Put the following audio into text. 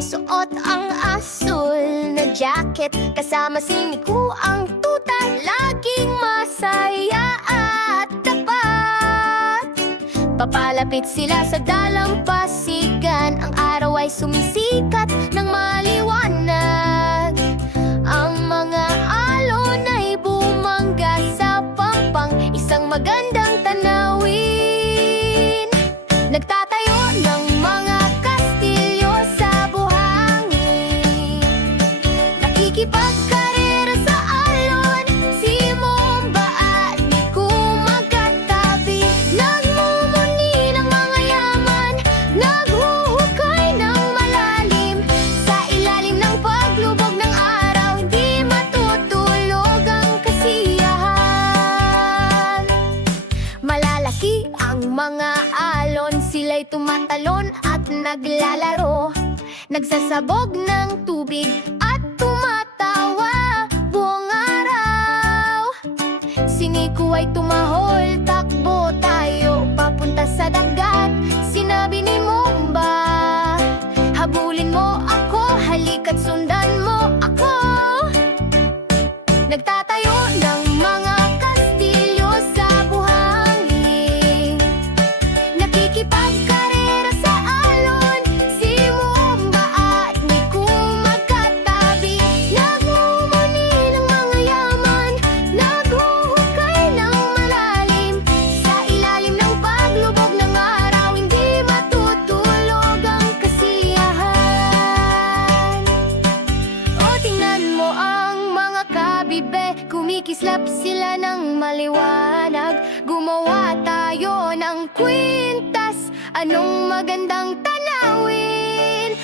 suot ang asul na jacket, kasama siniku ang tuta, laging masaya at tapat. Papalapit sila sa dalampasigan, ang araw ay sumisikat ng maliwanag. Ang mga alon ay bumangga sa pampang, isang magandang tanawin. Nagtatayo ng mga kastilyo sa buhangin, nakikipagkarera sa alon, si Momba at Niku magkatabi. Nagmumuni ng mga yaman, naghuhukay ng malalim. Sa ilalim ng paglubog ng araw, hindi matutulog ang kasiyahan. Malalaki ang mga alon, sila'y tumatalon at naglalaro, nagsasabog ng tubig at tumatawa buong araw. Si Niku ay tumahol, takbo tayo papunta sa dagat. Sinabi ni Momba, habulin mo ako, halika't sundan mo ako. Nagtatayo ng mga kastilyo sa buhangin, nakikipagkarera sa alon, si Momba at Niku magkatabi. Nagmumuni ng mga yaman, naghuhukay ng malalim. Sa ilalim ng paglubog ng araw, hindi matutulog ang kasiyahan. O tingnan mo ang mga kabibe, kumikislap sila ng maliwanag. Gumawa tayo ng kwintas, anong magandang tanawin.